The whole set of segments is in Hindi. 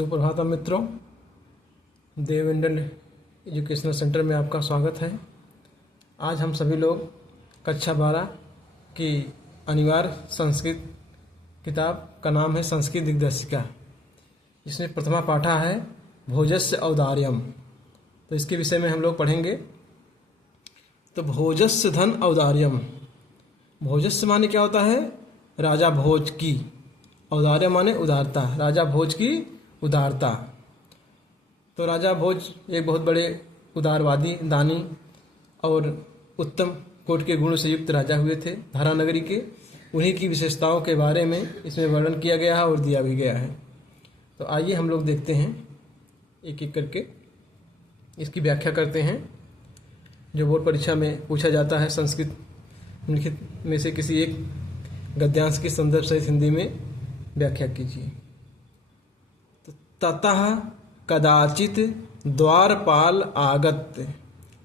सुप्रभातम मित्रों, देव इंडियन एजुकेशनल सेंटर में आपका स्वागत है। आज हम सभी लोग कक्षा 12 की अनिवार्य संस्कृत किताब का नाम है संस्कृत दिग्दर्शिका। इसमें प्रथमा पाठा है भोजस्य औदार्यम। तो इसके विषय में हम लोग पढ़ेंगे। तो भोजस्य धन औदार्यम। भोजस्य माने क्या होता है? राजा भोज की। औदार्य माने उदारता, राजा भोज की उदारता। तो राजा भोज एक बहुत बड़े उदारवादी, दानी और उत्तम कोटि के गुणों से युक्त राजा हुए थे धारा नगरी के। उन्हीं की विशेषताओं के बारे में इसमें वर्णन किया गया है और दिया भी गया है। तो आइए हम लोग देखते हैं, एक एक करके इसकी व्याख्या करते हैं। जो बोर्ड परीक्षा में पूछा जाता है, संस्कृत निम्नलिखित में से किसी एक गद्यांश के संदर्भ सहित हिंदी में व्याख्या कीजिए। तो ततः कदाचित द्वारपाल आगत।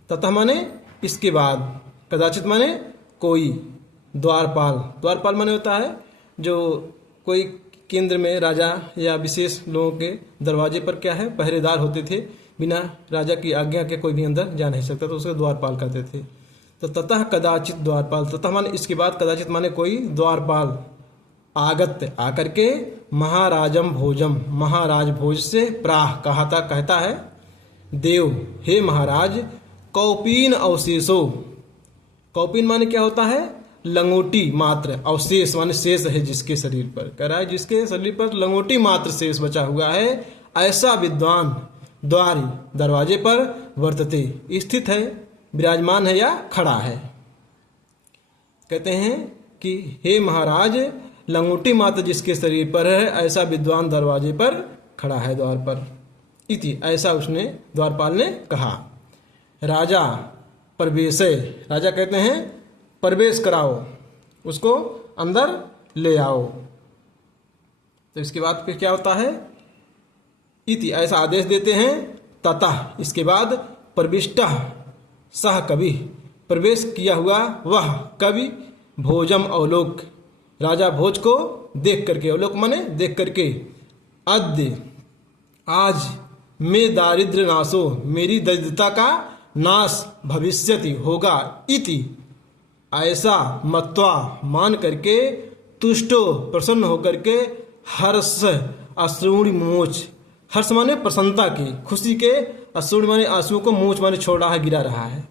ततः माने इसके बाद, कदाचित माने कोई, द्वारपाल। द्वारपाल माने होता है जो कोई केंद्र में राजा या विशेष लोगों के दरवाजे पर क्या है, पहरेदार होते थे। बिना राजा की आज्ञा के कोई भी अंदर जा नहीं सकता, तो उसे द्वारपाल कहते थे। तो ततः कदाचित द्वारपाल, ततः माने इसके बाद, कदाचित माने कोई, द्वारपाल आगत आकर के महाराजम भोजम, महाराज भोज से प्राह कहता है, देव हे महाराज, कौपीन अवशेषो। कौपीन माने क्या होता है? लंगोटी मात्र, अवशेष माने शेष है जिसके शरीर पर, कह रहा है जिसके शरीर पर लंगोटी मात्र शेष बचा हुआ है, ऐसा विद्वान द्वार दरवाजे पर वर्तते, स्थित है, विराजमान है या खड़ा है। कहते हैं कि हे महाराज, लंगोटी मात्र जिसके शरीर पर है, ऐसा विद्वान दरवाजे पर खड़ा है, द्वार पर। इति, ऐसा उसने, द्वारपाल ने कहा। राजा प्रवेश, राजा कहते हैं प्रवेश कराओ, उसको अंदर ले आओ। तो इसके बाद फिर क्या होता है? इति, ऐसा आदेश देते हैं। ततः, इसके बाद, प्रविष्टः सह कवि, प्रवेश किया हुआ वह कवि, भोजम अवलोक, राजा भोज को देख करके, अवलोक माने देख करके, अद्य आज मैं दारिद्र्य नाशो, मेरी दरिद्रता का नाश भविष्यति होगा, इति ऐसा मत्वा मान करके, तुष्टो प्रसन्न होकर के, हर्ष अश्रुणि मोच, हर्ष माने प्रसन्नता की, खुशी के, अश्रुणि माने आंसुओं को, मोच माने छोड़ रहा है, गिरा रहा है।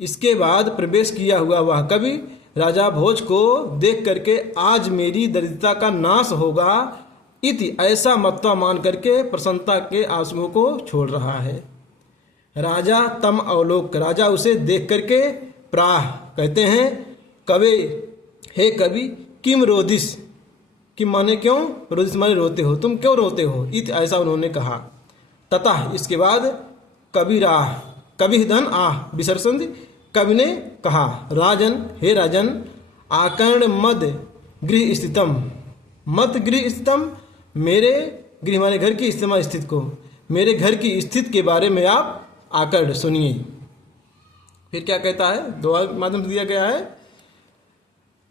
इसके बाद प्रवेश किया हुआ वह कवि राजा भोज को देख करके, आज मेरी दरिद्रता का नाश होगा, इति ऐसा मत्वा मान करके प्रसन्नता के आंसुओं को छोड़ रहा है। राजा तम अवलोक, राजा उसे देख करके, प्राह कहते हैं, कवे हे कवि, किम रोदिस, किम माने क्यों, रोदिस माने रोते हो, तुम क्यों रोते हो, इति ऐसा उन्होंने कहा। ततः, इसके बाद, कवि राह, कवि धन आह विसर्जन, कवि ने कहा, राजन हे राजन, आकर्ण मद गृह स्थितम, मत गृह स्थितम, मेरे गृह माने घर की, स्थित स्थित को, मेरे घर की स्थिति के बारे में आप आकर सुनिए। फिर क्या कहता है, दो माध्यम से दिया गया है।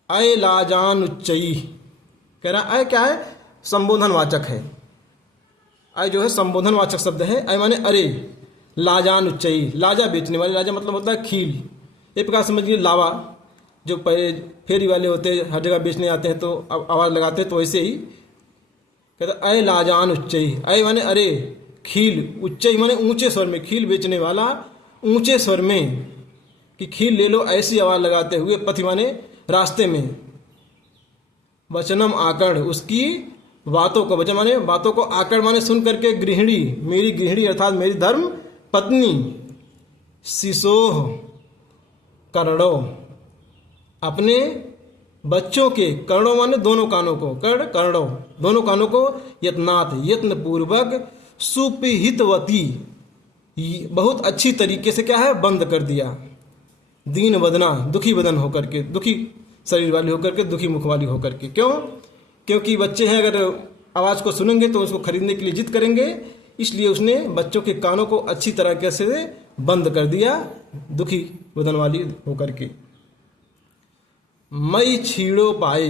अय लाजान उच्चई, कह रहा अय क्या है? संबोधन वाचक है। अय जो है संबोधन वाचक शब्द है। अय माने अरे, लाजान उच्चई, लाजा बेचने वाले, लाजा मतलब होता है खील। एक प्रकार समझिए लावा, जो पहले फेरी वाले होते हैं, हर जगह बेचने आते हैं तो आवाज़ लगाते हैं, तो वैसे ही कहता अय लाजान उच्चई, अय माने अरे, खील, उच्चई माने ऊंचे स्वर में, खील बेचने वाला ऊंचे स्वर में, कि खील ले लो, ऐसी आवाज़ लगाते हुए, पथि माने रास्ते में, वचनम आकड़, उसकी बातों को, वचन माने बातों को, आकड़ माने सुन करके, गृहिणी, मेरी गृहिणी अर्थात मेरी धर्म पत्नी, शिशोह कर्णो, अपने बच्चों के, कर्णों माने दोनों कानों को, कर्णों दोनों कानों को, यत्नाथ यत्न पूर्वक, सुपिहितवती, बहुत अच्छी तरीके से क्या है, बंद कर दिया। दीन वदना, दुखी वदन होकर के, दुखी शरीर वाली होकर के, दुखी मुख वाली होकर के। क्यों? क्योंकि बच्चे हैं, अगर आवाज़ को सुनेंगे तो उसको खरीदने के लिए जिद करेंगे, इसलिए उसने बच्चों के कानों को अच्छी तरह से बंद कर दिया, दुखी वदन वाली होकर के। मई छीड़ो पाए,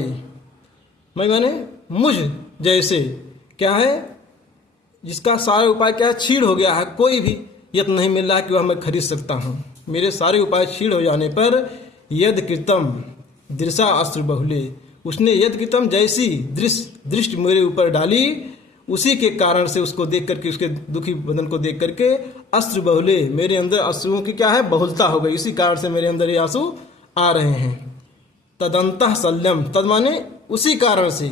मई माने मुझ जैसे, क्या है? जिसका सारा उपाय क्या है, क्षीण हो गया है, कोई भी यत्न नहीं मिल रहा है कि वह मैं खरीद सकता हूँ। मेरे सारे उपाय क्षीण हो जाने पर यद कृतम दृशा अश्रु बहुले, उसने यद कृतम जैसी दृष्टि मेरे ऊपर डाली, उसी के कारण से उसको देख करके, उसके दुखी बदन को देख करके अश्रु बहुले, मेरे अंदर अश्रुओं की क्या है, बहुलता हो गई। इसी कारण से मेरे अंदर ये आंसू आ रहे हैं। तदंतः शल्यम, तद माने उसी कारण से,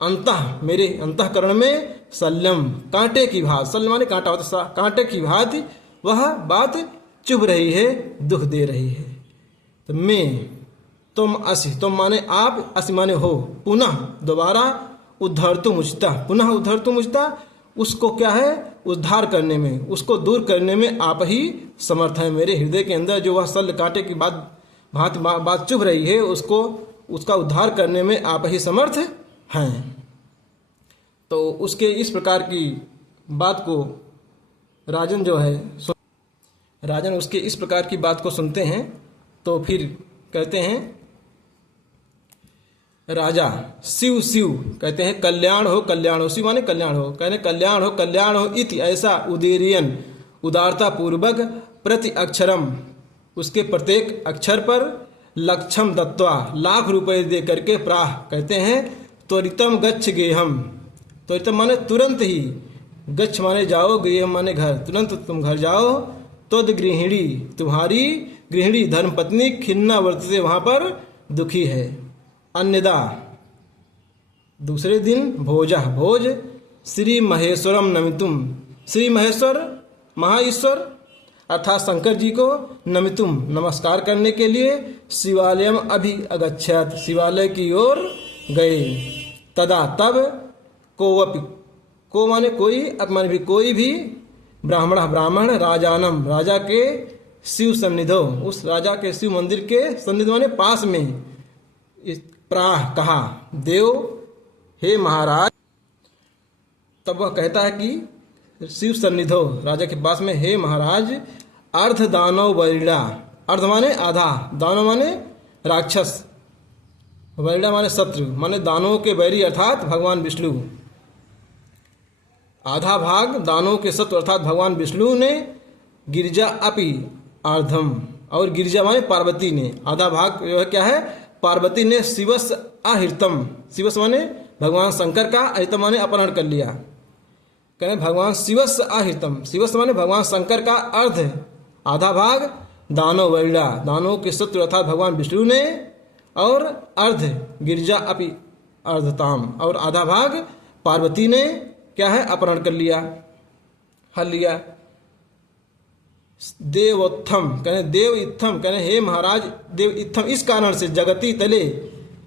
अंतः मेरे अंतःकरण में शल्यम कांटे की भांति, शल्य माने कांटा होता, कांटे की भांति वह बात चुभ रही है, दुख दे रही है। तो मैं, तुम असि, तुम माने आप, असि माने हो, पुनः दोबारा उद्धर तुम उचिता, पुनः उद्धर तुम उचिता, उसको क्या है, उद्धार करने में, उसको दूर करने में आप ही समर्थ हैं। मेरे हृदय के अंदर जो वह शल्य कांटे की बात चुभ रही है, उसको, उसका उद्धार करने में आप ही समर्थ हैं। तो उसके इस प्रकार की बात को राजन जो है, राजन उसके इस प्रकार की बात को सुनते हैं। तो फिर कहते हैं राजा, शिव शिव कहते हैं कल्याण हो, कल्याण हो, शिव माने कल्याण हो, कहते कल्याण हो इति, ऐसा उदीरियन उदारता पूर्वक प्रति अक्षरम, उसके प्रत्येक अक्षर पर लक्षम दत्वा, लाख रुपए दे करके प्राह कहते हैं त्वरितम गच्छ गेहम, त्वरितम माने तुरंत ही, गच्छ माने जाओ, गेहम माने घर, तुरंत तुम घर जाओ। तद गृहिणी, तुम्हारी गृहिणी धर्मपत्नी खिन्ना वर्तते, वहां पर दुखी है। अन्यदा दूसरे दिन भोजा, भोज श्री महेश्वरम नमितुम, श्री महेश्वर महाईश्वर अर्थात शंकर जी को नमितुम नमस्कार करने के लिए शिवालयम अभि अगच्छत, शिवालय की ओर गए। तदा तब कोवपि, को माने कोई, अब माने भी कोई भी, ब्राह्मण राजानम राजा के शिव सन्निधो, उस राजा के शिव मंदिर के सन्निधि माने पास में, प्राह कहा, देव हे महाराज, तब वह कहता है कि शिव सन्निधो राजा के पास में, हे महाराज अर्ध दानव वैरिणा, अर्ध माने आधा, दानव माने राक्षस, वैरिणा माने शत्रु, माने दानवों के वैरी अर्थात भगवान विष्णु, आधा भाग दानवों के शत्रु अर्थात भगवान विष्णु ने, गिरिजा अपि अर्धम, और गिरिजा माने पार्वती ने, आधा भाग जो है क्या है, पार्वती ने शिवस अहितम, शिवस माने भगवान शंकर का, अहितम माने अपहरण कर लिया, कहने भगवान शिवस अहितम, शिवस माने भगवान शंकर का अर्ध, आधा भाग दानव वैरिणा, दानवों के शत्रु अर्थात भगवान विष्णु ने, और अर्ध गिरिजा अपि अर्धताम, और आधा भाग पार्वती ने क्या है, अपहरण कर लिया, हल लिया। देवोत्थम कहने देव इत्थम, कहने हे महाराज देव इत्थम, इस कारण से जगती तले,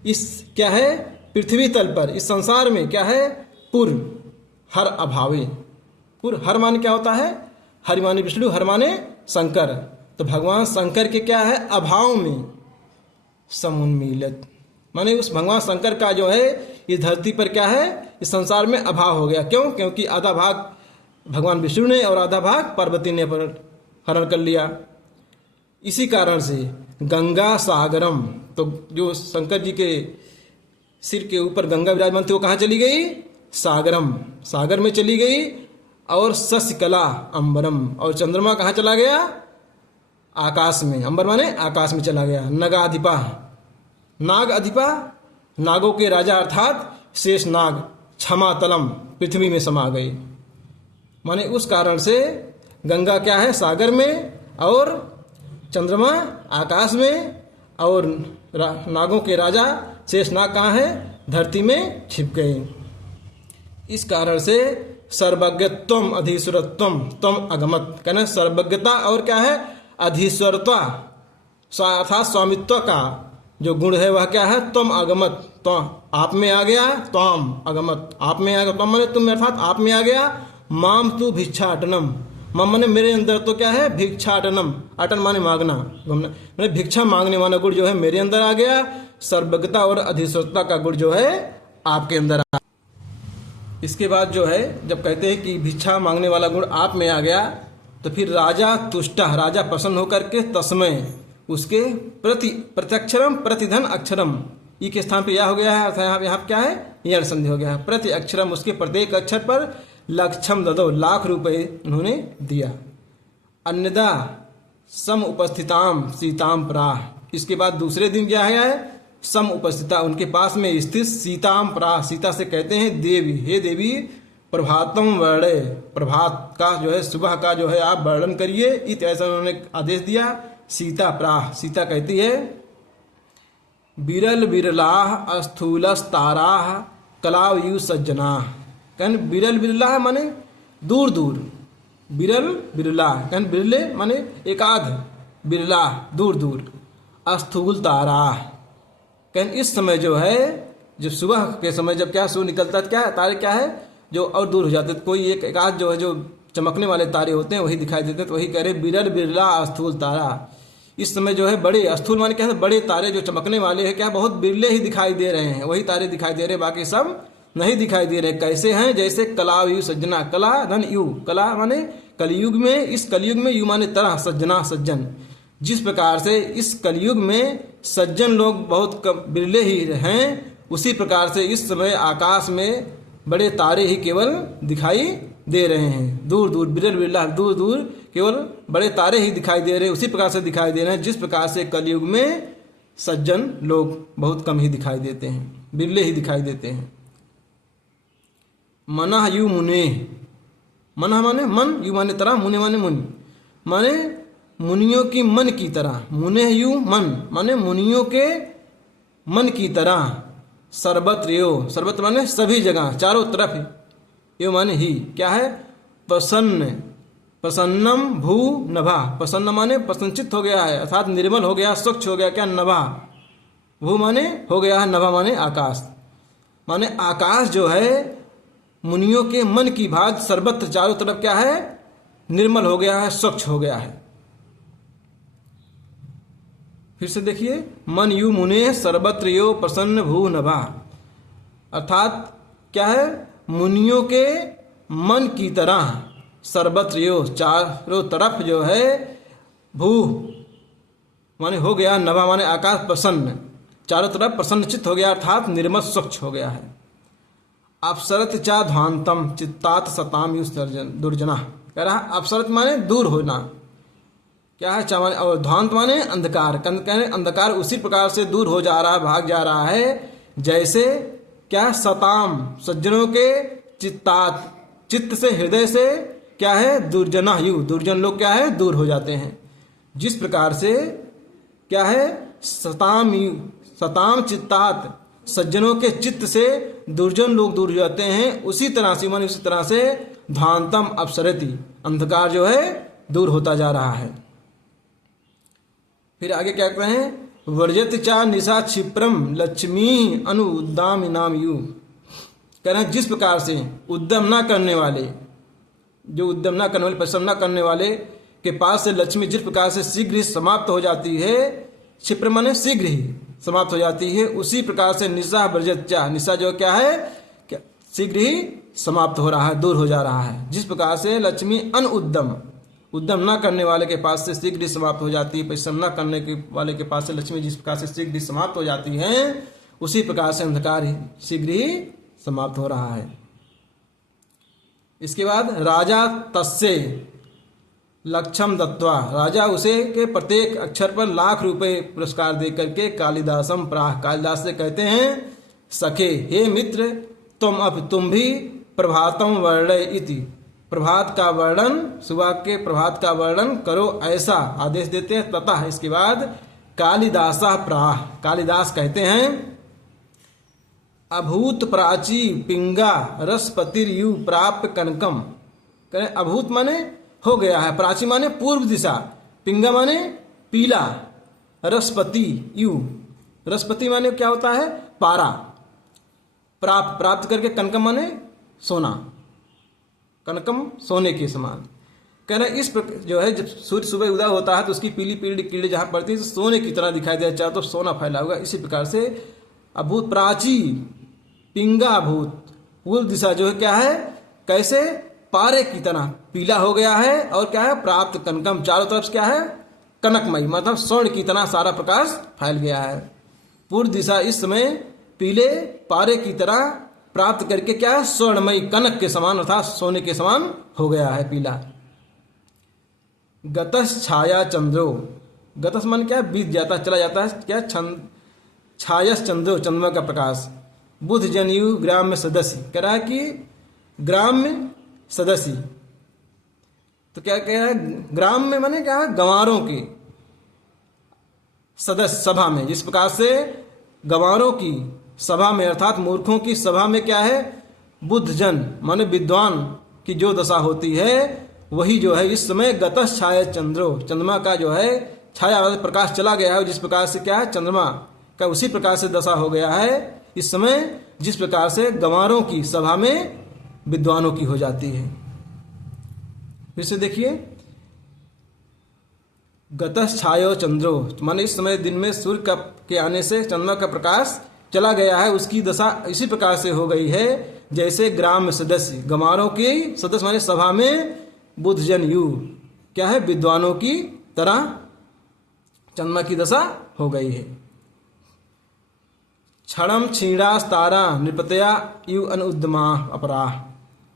इस क्या है, पृथ्वी तल पर, इस संसार में क्या है, पुर हर अभावे, पुर हर माने क्या होता है, हरि माने विष्णु, हर माने शंकर, तो भगवान शंकर के क्या है, अभाव में समुन्मीलित, माने उस भगवान शंकर का जो है इस धरती पर क्या है, इस संसार में अभाव हो गया। क्यों? क्योंकि आधा भाग भगवान विष्णु ने और आधा भाग पार्वती ने हरण कर लिया। इसी कारण से गंगा सागरम, तो जो शंकर जी के सिर के ऊपर गंगा विराजमान थी वो कहाँ चली गई, सागरम, सागर में चली गई। और शशिकला अंबरम, और चंद्रमा कहाँ चला गया, आकाश में, अंबर माने आकाश में चला गया। नगाधिपा, नाग अधिपा, नागों के राजा अर्थात शेष नाग, क्षमा तलम, पृथ्वी में समा गए, माने उस कारण से गंगा क्या है, सागर में, और चंद्रमा आकाश में, और नागों के राजा शेष नाग कहाँ है, धरती में छिप गए। इस कारण से सर्वज्ञत्वम अधीश्वरत्वम तम अगमत, कहना सर्वज्ञता और क्या है, अधीश्वरता अर्थात स्वामित्व का जो गुण है वह क्या है, तम अगमत, तो आप में आ गया, तम अगमत आप में आ गया, तम माने तुम अर्थात आप में आ गया। माम तू भिक्षाटनम, माम माने मेरे अंदर तो क्या है, भिक्षाटनम, अटन माने मांगना, घूमना, माने भिक्षा मांगने वाला गुण जो है मेरे अंदर आ गया। सर्वज्ञता और अधीश्वरता का गुण जो है आपके अंदर आ। इसके बाद जो है जब कहते हैं कि भिक्षा मांगने वाला गुण आप में आ गया, तो फिर राजा तुष्टा, राजा प्रसन्न होकर के तस्मय उसके प्रति प्रत्यक्षरम प्रतिधन अक्षरम, ई के स्थान पे या हो गया है, अर्थात यहाँ क्या है, यण संधि हो गया है। प्रति अक्षरम, उसके प्रत्येक अक्षर पर लक्षम ददो, लाख रुपए उन्होंने दिया। अन्यदा सम उपस्थिताम सीताम प्राह, इसके बाद दूसरे दिन क्या है, सम उपस्थिता, उनके पास में स्थित सीताम प्राह, सीता से कहते हैं देवी, हे देवी प्रभातम वर्णे, प्रभात का जो है, सुबह का जो है आप वर्णन करिए। इत ऐसा उन्होंने आदेश दिया। सीता प्राह, सीता कहती है बिरल बिरलाह स्थूलस्ताराह कलावयु सज्जनाह, कहन बिरल बिरलाह माने दूर दूर, बिरल बिरलाह कहन बिरले माने एकाध, बिरलाह दूर दूर, स्थूल ताराह कहन इस समय जो है, जब सुबह के समय जब क्या सूर्य निकलता है, क्या तारे क्या है जो और दूर हो जाते, कोई एक आध जो है जो चमकने वाले तारे होते हैं वही दिखाई देते, तो वही कह रहे बिरल बिरला स्थूल तारा। इस समय जो है बड़े, स्थूल माने क्या है, बड़े तारे जो चमकने वाले हैं, क्या बहुत बिरले ही दिखाई दे रहे हैं, वही तारे दिखाई दे रहे हैं, बाकी सब नहीं दिखाई दे रहे। कैसे हैं, जैसे कला यु सज्जना, कला धन यु, कला माने कलयुग में, इस कलयुग में यु माने तरह, सज्जना सज्जन, जिस प्रकार से इस कलयुग में सज्जन लोग बहुत बिरले ही हैं, उसी प्रकार से इस समय आकाश में बड़े तारे ही केवल दिखाई दे रहे हैं, दूर दूर, बिरल बिरला, दूर दूर केवल बड़े तारे ही दिखाई दे रहे हैं, उसी प्रकार से दिखाई दे रहे हैं जिस प्रकार से कलयुग में सज्जन लोग बहुत कम ही दिखाई देते हैं, बिरले ही दिखाई देते हैं। मनः यु मुने, मनः माने मन, यु माने तरह, मुने माने मुनि, माने मुनियों की मन की तरह, मुने यु मन माने मुनियों के मन की तरह, सर्वत्र यो, सर्वत्र माने सभी जगह, चारों तरफ, यो माने ही, क्या है, प्रसन्न, प्रसन्नम भू नभा, प्रसन्न माने प्रसन्नचित हो गया है, अर्थात निर्मल हो गया, स्वच्छ हो गया, क्या नभा, भू माने हो गया है, नभा माने आकाश, माने आकाश जो है मुनियों के मन की भांति सर्वत्र चारों तरफ क्या है, निर्मल हो गया है, स्वच्छ हो गया है। फिर से देखिए, मन यु मुने सर्वत्र यो प्रसन्न भू नभा, अर्थात क्या है, मुनियों के मन की तरह सर्वत्र यो, चारों तरफ जो है, भू माने हो गया, नभा माने आकाश, प्रसन्न, चारों तरफ प्रसन्नचित हो गया, अर्थात निर्मल स्वच्छ हो गया है। अपसरत चा ध्वांतम चित्तात सताम यु दुर्जना, कह रहा अपसरत माने दूर होना, क्या है, चावन, और ध्वांत माने अंधकार, कहने अंधकार उसी प्रकार से दूर हो जा रहा है, भाग जा रहा है, जैसे क्या, सताम सज्जनों के चित्तात, चित्त से, हृदय से क्या है, दुर्जना यु, दुर्जन लोग क्या है, दूर हो जाते हैं, जिस प्रकार से क्या है, सताम यु, सताम चित्तात, सज्जनों के चित्त से दुर्जन लोग दूर हो जाते हैं, उसी तरह से माने उसी तरह से ध्वांतम अपसरति, अंधकार जो है दूर होता जा रहा है। फिर आगे क्या कहते हैं, वर्जत चा निशा क्षिप्रम लक्ष्मी अनु उद्दाम इनाम यु, कह रहे हैं जिस प्रकार से उद्यम ना करने वाले, जो उद्यम ना करने वाले, परिश्रम ना करने वाले के पास से लक्ष्मी जिस प्रकार से शीघ्र ही समाप्त हो जाती है, क्षिप्र माने शीघ्र ही समाप्त हो जाती है, उसी प्रकार से निशा वर्जत चा, निशा जो क्या है, क्या शीघ्र ही समाप्त हो रहा है, दूर हो जा रहा है, जिस प्रकार से लक्ष्मी अन उद्यम, उद्यम न करने वाले के पास से शीघ्र ही समाप्त हो जाती है, परिश्रम न करने के वाले के पास से लक्ष्मी जिस प्रकार से शीघ्र ही समाप्त हो जाती है, उसी प्रकार से अंधकार शीघ्र ही समाप्त हो रहा है। इसके बाद राजा तस्से लक्षम दत्वा, राजा उसे के प्रत्येक अक्षर पर लाख रुपए पुरस्कार दे करके कालिदासम प्राह, कालिदास से कहते हैं सखे, हे मित्र तुम भी प्रभातम वर्णय इति, प्रभात का वर्णन, सुबह के प्रभात का वर्णन करो, ऐसा आदेश देते हैं। तथा इसके बाद कालिदासा प्राह, कालिदास कहते हैं अभूत प्राची पिंगा रसपतिर्यु प्राप्य कनकम, करें अभूत माने हो गया है, प्राची माने पूर्व दिशा, पिंगा माने पीला, रसपति यु, रसपति माने क्या होता है, पारा, प्राप्त करके, कनकम माने सोना, कनकम सोने के समान, कह रहे इस जो है जब सूर्य सुबह उदय होता है तो उसकी पीली पीली किरणें जहां पड़ती है तो सोने की तरह दिखाई दे, चारों तरफ सोना फैला हुआ, इसी प्रकार से अभूत प्राची पिंगा अभूत, पूर्व दिशा जो है क्या है, कैसे पारे की तरह पीला हो गया है, और क्या है, प्राप्त कनकम, चारों तरफ क्या है, कनकमयी, मतलब स्वर्ण की तरह सारा प्रकाश फैल गया है। पूर्व दिशा इस समय पीले पारे की तरह प्राप्त करके क्या है, स्वर्णमयी कनक के समान अर्थात सोने के समान हो गया है पीला। गतस छाया चंद्रो, गतस मन क्या है, बीत जाता चला जाता है, क्या छायस चंद्रो, चंद्रमा का प्रकाश। बुध जनयु ग्राम्य सदस्य, कह रहा है कि ग्राम्य सदस्य, तो क्या कह रहा है, ग्राम में माने क्या है, गंवारों के सदस्य सभा में, जिस प्रकार से गंवारों की सभा में अर्थात मूर्खों की सभा में क्या है, बुद्ध जन माने विद्वान की जो दशा होती है वही जो है इस समय गतस छाया चंद्रो, चंद्रमा का जो है छाया प्रकाश चला गया है, जिस प्रकार से क्या है चंद्रमा का उसी प्रकार से दशा हो गया है इस समय, जिस प्रकार से गंवारों की सभा में विद्वानों की हो जाती है। फिर से देखिए, गतस छायो चंद्रो माने इस समय दिन में सूर्य के आने से चंद्रमा का प्रकाश चला गया है, उसकी दशा इसी प्रकार से हो गई है जैसे ग्राम सदस्य, गंवारों की सदस्य माने सभा में बुद्ध जन यु क्या है, विद्वानों की तरह चंद्रमा की दशा हो गई है। क्षणम क्षीणास तारा नृपतया यु अनुद्यमा अपराह,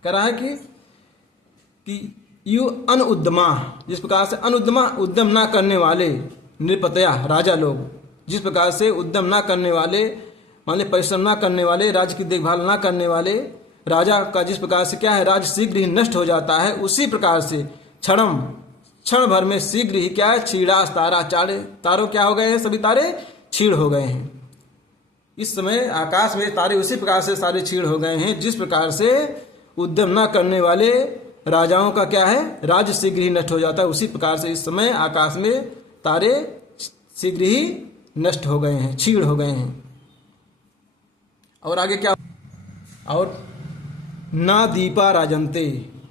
कह रहा है कि यु अनुद्यमा, जिस प्रकार से अनुद्यमा उद्यम ना करने वाले, नृपतया राजा लोग, जिस प्रकार से उद्यम ना करने वाले माने परिश्रम ना करने वाले, राज्य की देखभाल ना करने वाले राजा का जिस प्रकार से क्या है राज्य शीघ्र ही नष्ट हो जाता है, उसी प्रकार से क्षण भर में शीघ्र ही क्या है, क्षीणास तारा, तारों क्या हो गए हैं, सभी तारे क्षीण हो गए हैं। इस समय आकाश में तारे उसी प्रकार से सारे क्षीण हो गए हैं जिस प्रकार से उद्यम ना करने वाले राजाओं का क्या है राज्य शीघ्र ही नष्ट हो जाता है, उसी प्रकार से इस समय आकाश में तारे शीघ्र ही नष्ट हो गए हैं, क्षीण हो गए हैं। और आगे क्या, और ना दीपा राजंते,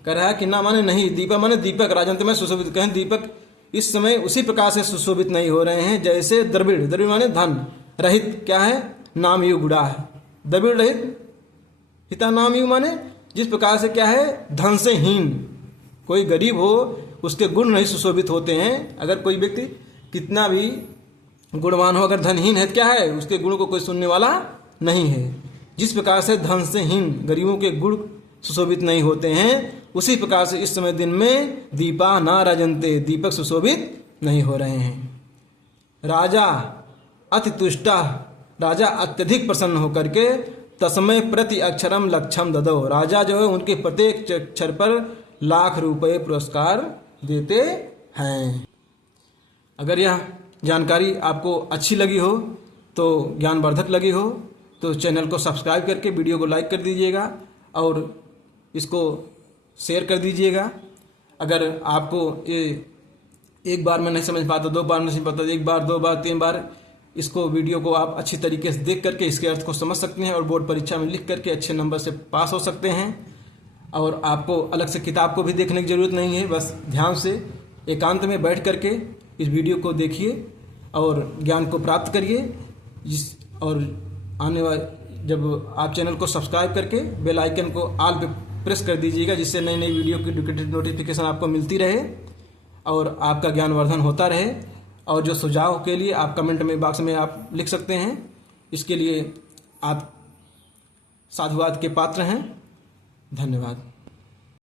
कह रहा है कि ना माने नहीं, दीपा माने दीपक, राजंते में सुशोभित, कहें दीपक इस समय उसी प्रकार से सुशोभित नहीं हो रहे हैं जैसे द्रविड़ माने धन रहित क्या है, नाम यु गुड़ा है, द्रविड़ रहित हिता नाम यु माने जिस प्रकार से क्या है धन से हीन, कोई गरीब हो उसके गुण नहीं सुशोभित होते हैं। अगर कोई व्यक्ति कितना भी गुणवान हो, अगर धनहीन है क्या है, उसके गुण को कोई सुनने वाला नहीं है। जिस प्रकार से धन से हीन गरीबों के गुण सुशोभित नहीं होते हैं, उसी प्रकार से इस समय दिन में दीपा ना राजंते, दीपक सुशोभित नहीं हो रहे हैं। राजा अति तुष्टा, राजा अत्यधिक प्रसन्न होकर के तस्मय प्रति अक्षरम लक्षम ददो, राजा जो है उनके प्रत्येक अक्षर पर लाख रुपए पुरस्कार देते हैं। अगर यह जानकारी आपको अच्छी लगी हो, तो ज्ञानवर्धक लगी हो, तो चैनल को सब्सक्राइब करके वीडियो को लाइक कर दीजिएगा और इसको शेयर कर दीजिएगा। अगर आपको ये एक बार में नहीं समझ पाता, दो बार नहीं समझ पाता, एक बार, दो बार, तीन बार इसको वीडियो को आप अच्छी तरीके से देख करके इसके अर्थ को समझ सकते हैं और बोर्ड परीक्षा में लिख करके अच्छे नंबर से पास हो सकते हैं। और आपको अलग से किताब को भी देखने की जरूरत नहीं है, बस ध्यान से एकांत में बैठ करके इस वीडियो को देखिए और ज्ञान को प्राप्त करिए। और आने वाले जब आप चैनल को सब्सक्राइब करके बेल आइकन को ऑल पे प्रेस कर दीजिएगा, जिससे नई नई वीडियो की नोटिफिकेशन आपको मिलती रहे और आपका ज्ञानवर्धन होता रहे। और जो सुझाव के लिए आप कमेंट में बॉक्स में आप लिख सकते हैं, इसके लिए आप साधुवाद के पात्र हैं। धन्यवाद।